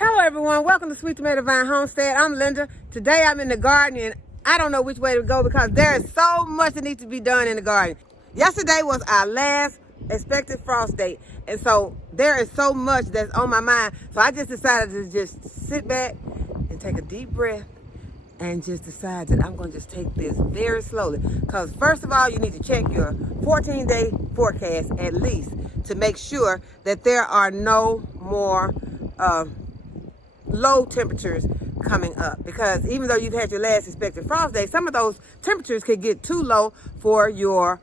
Hello everyone, welcome to Sweet Tomato Vine Homestead. I'm Linda. Today I'm in the garden and I don't know which way to go because there is so much that needs to be done in the garden. Yesterday was our last expected frost date, and so there is so much that's on my mind. So I just decided to just sit back and take a deep breath and just decide that I'm going to just take this very slowly. Because first of all, you need to check your 14-day forecast at least to make sure that there are no more low temperatures coming up, because even though you've had your last expected frost day, some of those temperatures could get too low for your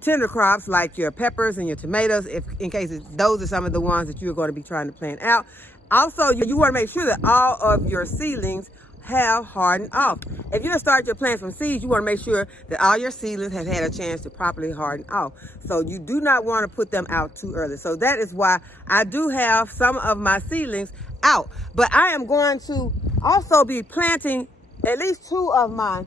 tender crops like your peppers and your tomatoes, if in case those are some of the ones that you're going to be trying to plant out. Also, you want to make sure that all of your seedlings have hardened off. If you're going to start your plants from seeds, you want to make sure that all your seedlings have had a chance to properly harden off. So you do not want to put them out too early. So that is why I do have some of my seedlings out. But I am going to also be planting at least two of my,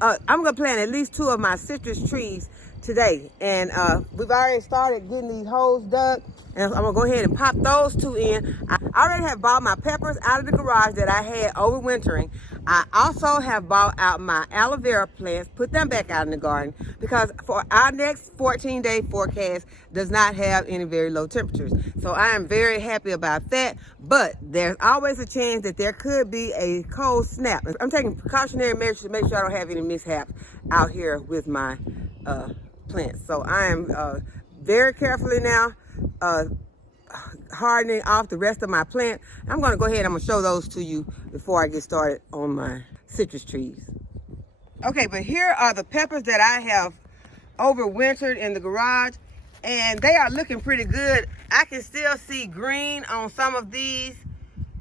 I'm going to plant at least two of my citrus trees today. And we've already started getting these holes dug. And I'm gonna go ahead and pop those two in. I already have bought my peppers out of the garage that I had overwintering. I also have bought out my aloe vera plants, put them back out in the garden, because for our next 14-day forecast does not have any very low temperatures. So I am very happy about that, but there's always a chance that there could be a cold snap. I'm taking precautionary measures to make sure I don't have any mishaps out here with my plants. So I am very carefully now hardening off the rest of my plant. I'm going to go ahead and I'm going to show those to you before I get started on my citrus trees. Okay, but here are the peppers that I have overwintered in the garage, and they are looking pretty good. I can still see green on some of these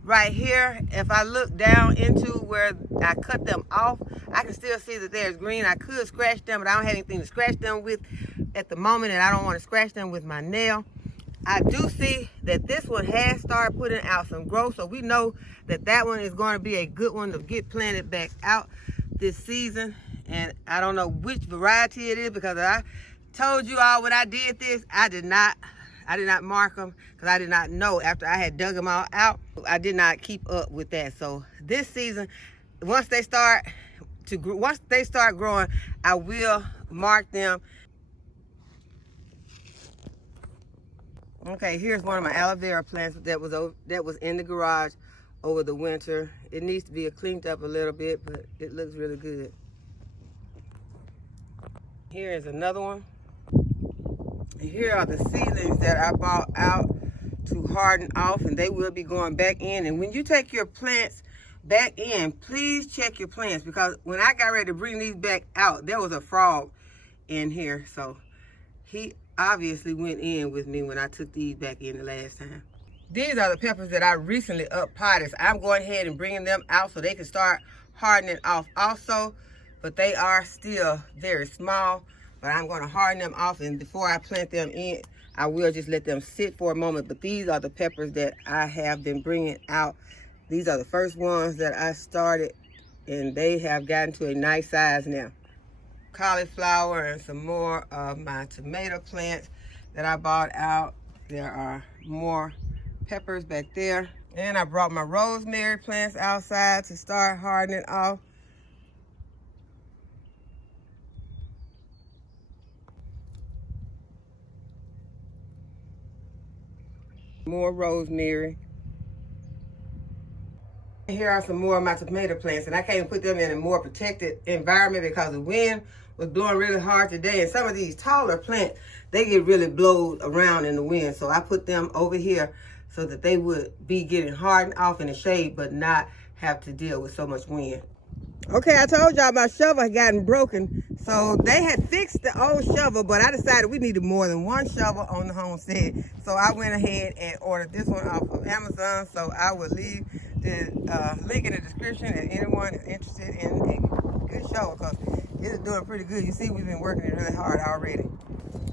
right here. If I look down into where I cut them off, I can still see that there's green. I could scratch them, but I don't have anything to scratch them with at the moment, and I don't want to scratch them with my nail. I do see that this one has started putting out some growth, so we know that that one is going to be a good one to get planted back out this season. And I don't know which variety it is, because I told you all when I did this, I did not mark them, because I did not know after I had dug them all out. I did not keep up with that. So this season, once they start growing, I will mark them. Okay, here's one of my aloe vera plants that was in the garage over the winter. It needs to be cleaned up a little bit, but it looks really good. Here is another one. And here are the seedlings that I bought out to harden off, and they will be going back in. And when you take your plants back in, please check your plants, because when I got ready to bring these back out, there was a frog in here. So he obviously went in with me when I took these back in the last time. These are the peppers that I recently up-potted. I'm going ahead and bringing them out so they can start hardening off also, but they are still very small. But I'm going to harden them off, and before I plant them in, I will just let them sit for a moment. But these are the peppers that I have been bringing out. These are the first ones that I started, and they have gotten to a nice size now. Cauliflower and some more of my tomato plants that I bought out. There are more peppers back there. And I brought my rosemary plants outside to start hardening off. More rosemary. Here are some more of my tomato plants, and I can't put them in a more protected environment because the wind was blowing really hard today, and some of these taller plants, they get really blowed around in the wind. So I put them over here so that they would be getting hardened off in the shade, but not have to deal with so much wind. Okay, I told y'all my shovel had gotten broken. So they had fixed the old shovel, but I decided we needed more than one shovel on the homestead. So I went ahead and ordered this one off of Amazon. So I will leave the link in the description if anyone is interested in a good shovel, because it is doing pretty good. You see, we've been working it really hard already.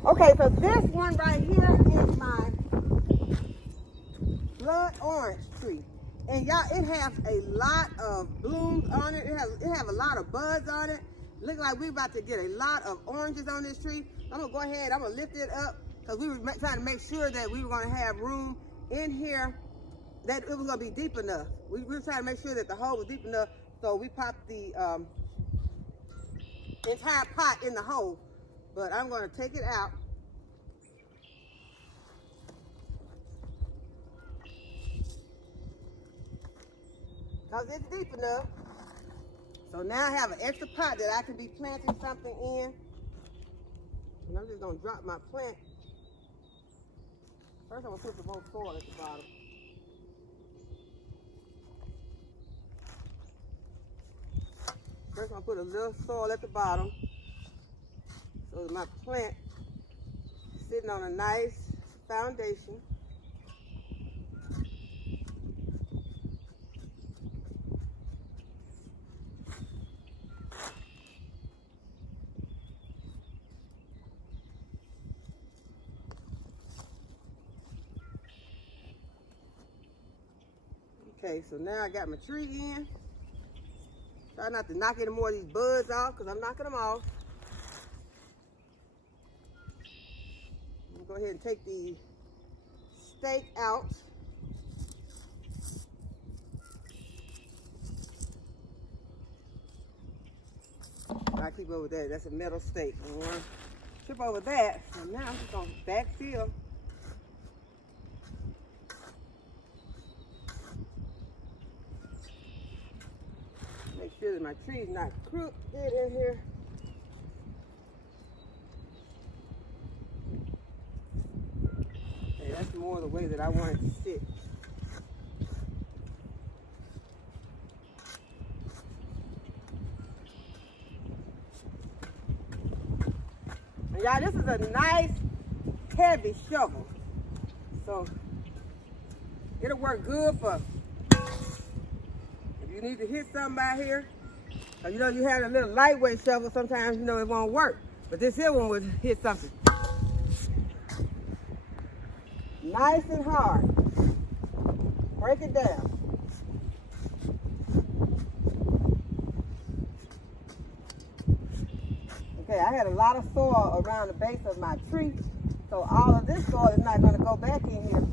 Okay, so this one right here is my blood orange tree. And y'all, it has a lot of blooms on it. It has a lot of buds on it. Look like we're about to get a lot of oranges on this tree. I'm gonna go ahead, I'm gonna lift it up, because we were trying to make sure that we were gonna have room in here that it was gonna be deep enough. We were trying to make sure that the hole was deep enough, so we popped the entire pot in the hole. But I'm gonna take it out. Because it's deep enough. So now I have an extra pot that I can be planting something in. And I'm just gonna drop my plant. First I'm gonna put some more soil at the bottom. First I'm gonna put a little soil at the bottom. So that my plant is sitting on a nice foundation. Okay, so now I got my tree in. Try not to knock any more of these buds off because I'm knocking them off. I'm gonna go ahead and take the stake out. I keep over that. That's a metal stake. I don't want to trip over that. So now I'm just gonna backfill. Make sure that my tree's not crooked in here. Okay, that's more the way that I want it to sit. And y'all, this is a nice heavy shovel. So it'll work good for you need to hit something out here. You know, you have a little lightweight shovel, sometimes you know it won't work. But this here one would hit something. Nice and hard. Break it down. Okay, I had a lot of soil around the base of my tree, so all of this soil is not going to go back in here.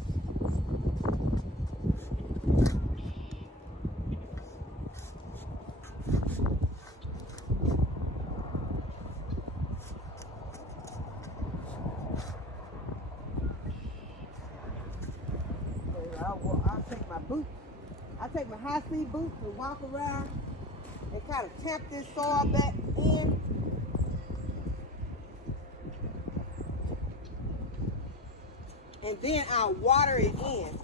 I take my high-speed boots and walk around and kind of tap this soil back in. And then I'll water it in.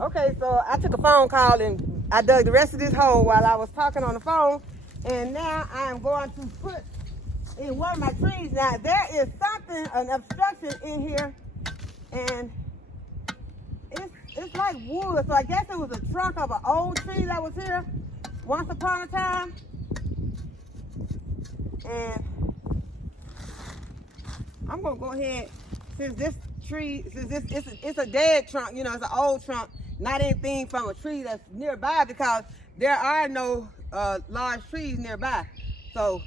Okay, so I took a phone call and I dug the rest of this hole while I was talking on the phone. And now I'm going to put in one of my trees. Now there is something, an obstruction in here, and it's like wood. So I guess it was a trunk of an old tree that was here once upon a time. And I'm gonna go ahead, since this tree, it's a dead trunk, you know, it's an old trunk, not anything from a tree that's nearby, because there are no large trees nearby. So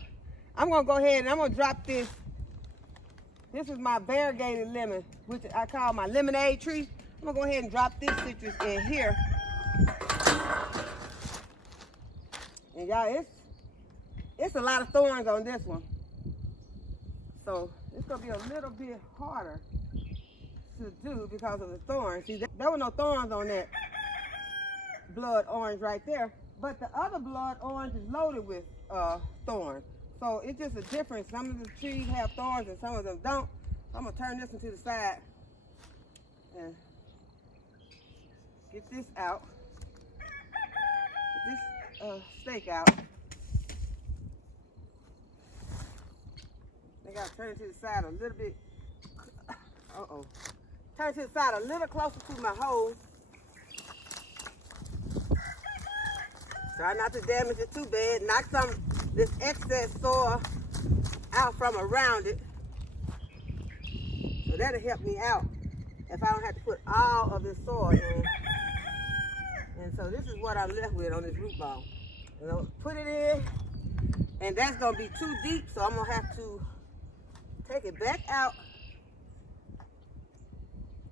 I'm gonna go ahead and I'm gonna drop this. This is my variegated lemon, which I call my lemonade tree. I'm gonna go ahead and drop this citrus in here. And y'all, it's a lot of thorns on this one. So it's gonna be a little bit harder to do because of the thorns. See, there were no thorns on that blood orange right there. But the other blood orange is loaded with thorns. So it's just a difference. Some of the trees have thorns and some of them don't. So I'm gonna turn this one to the side and get this out. Get this stake out. I gotta turn it to the side a little bit. Turn it to the side a little closer to my hole. Try not to damage it too bad. Knock this excess soil out from around it. So that'll help me out if I don't have to put all of this soil in. And so this is what I'm left with on this root ball. You know, put it in, and that's gonna be too deep, so I'm gonna have to take it back out.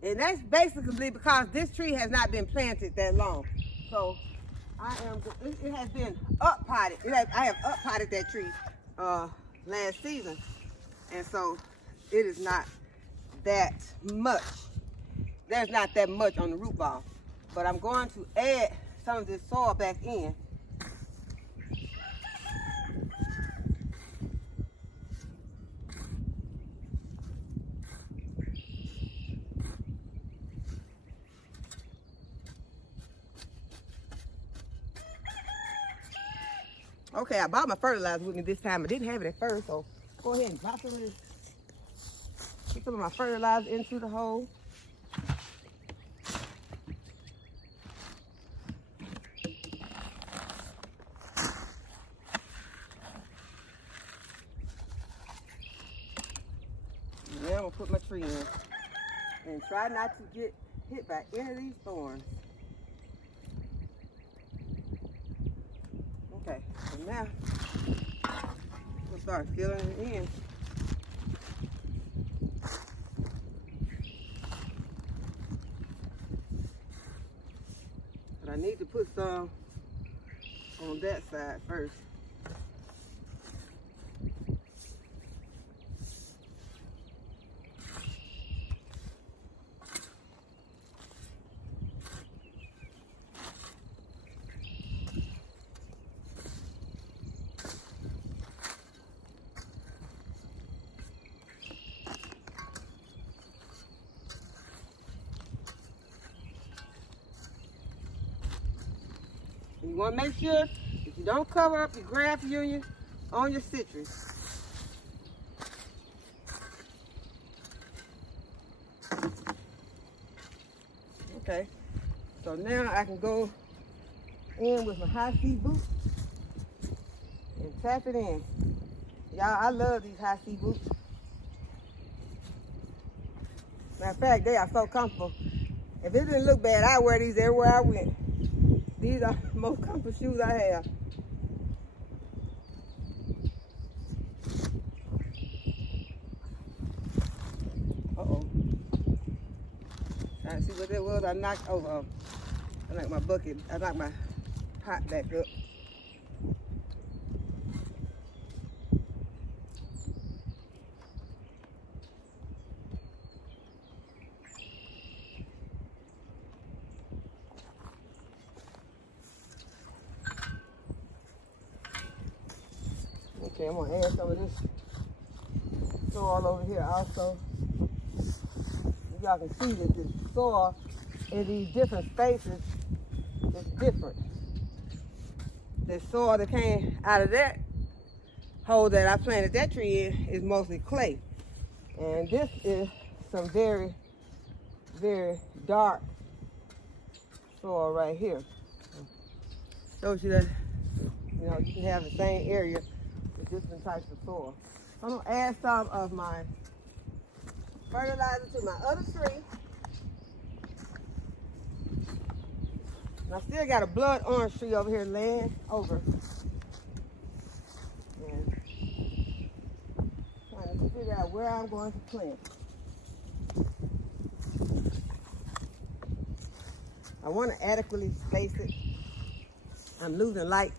And that's basically because this tree has not been planted that long. So it has been up potted. I have up potted that tree last season. And so it is not that much. There's not that much on the root ball. But I'm going to add some of this soil back in. Okay, I bought my fertilizer with me this time. I didn't have it at first, so go ahead and drop some of this. Put some of my fertilizer into the hole. And now I'm gonna put my tree in. And try not to get hit by any of these thorns. Okay, so now we'll start filling it in. But I need to put some on that side first. You want to make sure that you don't cover up your graft union on your citrus. Okay, so now I can go in with my high-C boots and tap it in. Y'all, I love these high-C boots. Matter of fact, they are so comfortable. If it didn't look bad, I'd wear these everywhere I went. These are the most comfortable shoes I have. Uh-oh. Trying to see what that was. I knocked over. I knocked my bucket. I knocked my pot back up. Okay, I'm gonna add some of this soil over here also. Y'all can see that the soil in these different spaces is different. The soil that came out of that hole that I planted that tree in is mostly clay. And this is some very, very dark soil right here. Shows you that, you know, you can have the same area with different types of soil. I'm gonna add some of my fertilizer to my other tree. And I still got a blood orange tree over here laying over. And trying to figure out where I'm going to plant. I want to adequately space it. I'm losing light.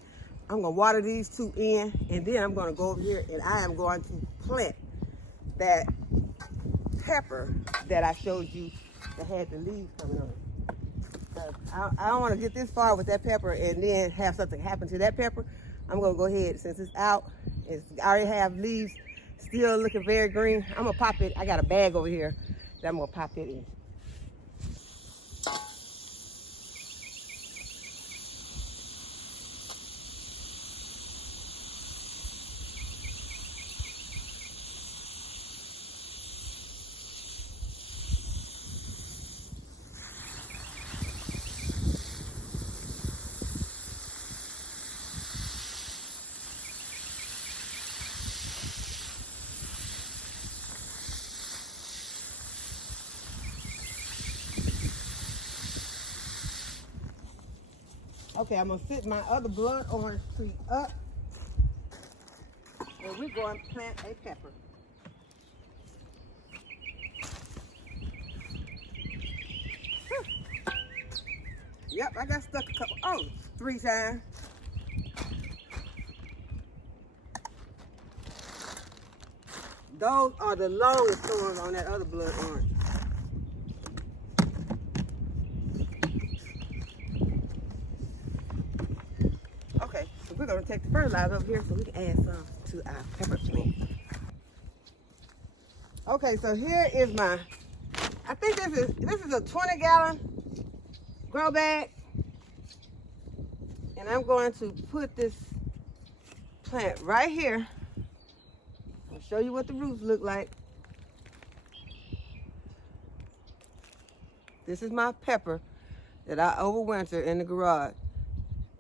I'm going to water these two in, and then I'm going to go over here and I am going to plant that pepper that I showed you that had the leaves coming on it. I don't want to get this far with that pepper and then have something happen to that pepper. I'm going to go ahead, since it's out, I already have leaves still looking very green. I'm going to pop it. I got a bag over here that I'm going to pop it in. Okay, I'm gonna sit my other blood orange tree up, and we're going to plant a pepper. Yep, I got stuck a couple, 3 times. Those are the longest thorns on that other blood orange. Okay, so we're gonna take the fertilizer over here so we can add some to our pepper plant. Okay, so here is my, I think this is a 20-gallon grow bag. And I'm going to put this plant right here. I'll show you what the roots look like. This is my pepper that I overwintered in the garage.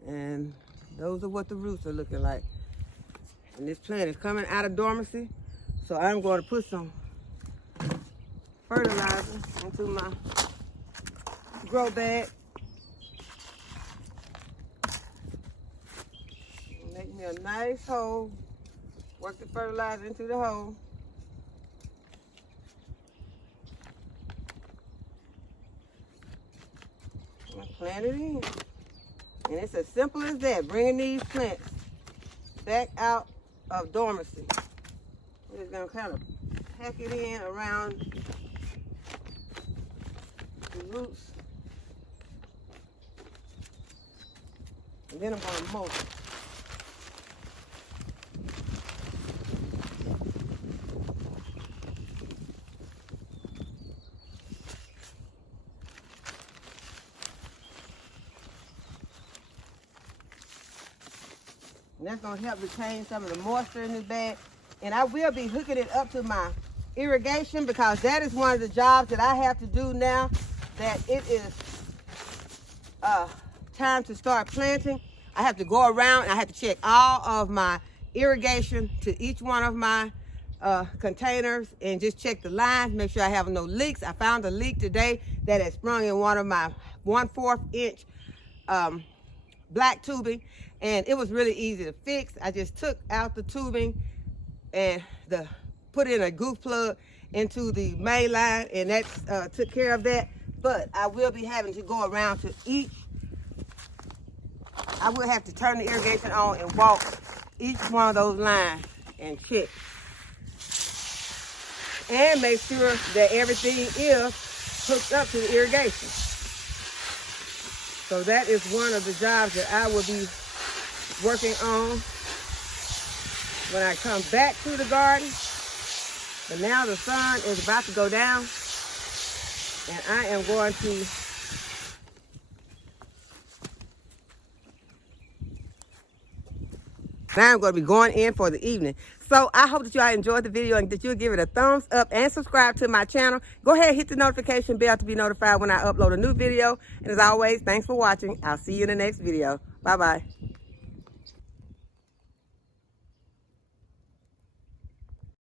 And those are what the roots are looking like. And this plant is coming out of dormancy. So I'm going to put some fertilizer into my grow bag. Make me a nice hole. Work the fertilizer into the hole. And plant it in. And it's as simple as that, bringing these plants back out of dormancy. We're just gonna kind of pack it in around the roots. And then I'm gonna mulch it. And that's gonna help retain some of the moisture in this bag. And I will be hooking it up to my irrigation because that is one of the jobs that I have to do now that it is time to start planting. I have to go around and I have to check all of my irrigation to each one of my containers and just check the lines, make sure I have no leaks. I found a leak today that had sprung in one of my 1/4 inch black tubing, and it was really easy to fix. I just took out the tubing and put in a goof plug into the main line, and that took care of that. But I will be having to go around to I will have to turn the irrigation on and walk each one of those lines and check. And make sure that everything is hooked up to the irrigation. So that is one of the jobs that I will be working on when I come back to the garden. But now the sun is about to go down, and I am going to now I'm going to be going in for the evening. So I hope that y'all enjoyed the video and that you'll give it a thumbs up and subscribe to my channel. Go ahead and hit the notification bell to be notified when I upload a new video. And as always, thanks for watching. I'll see you in the next video. Bye-bye.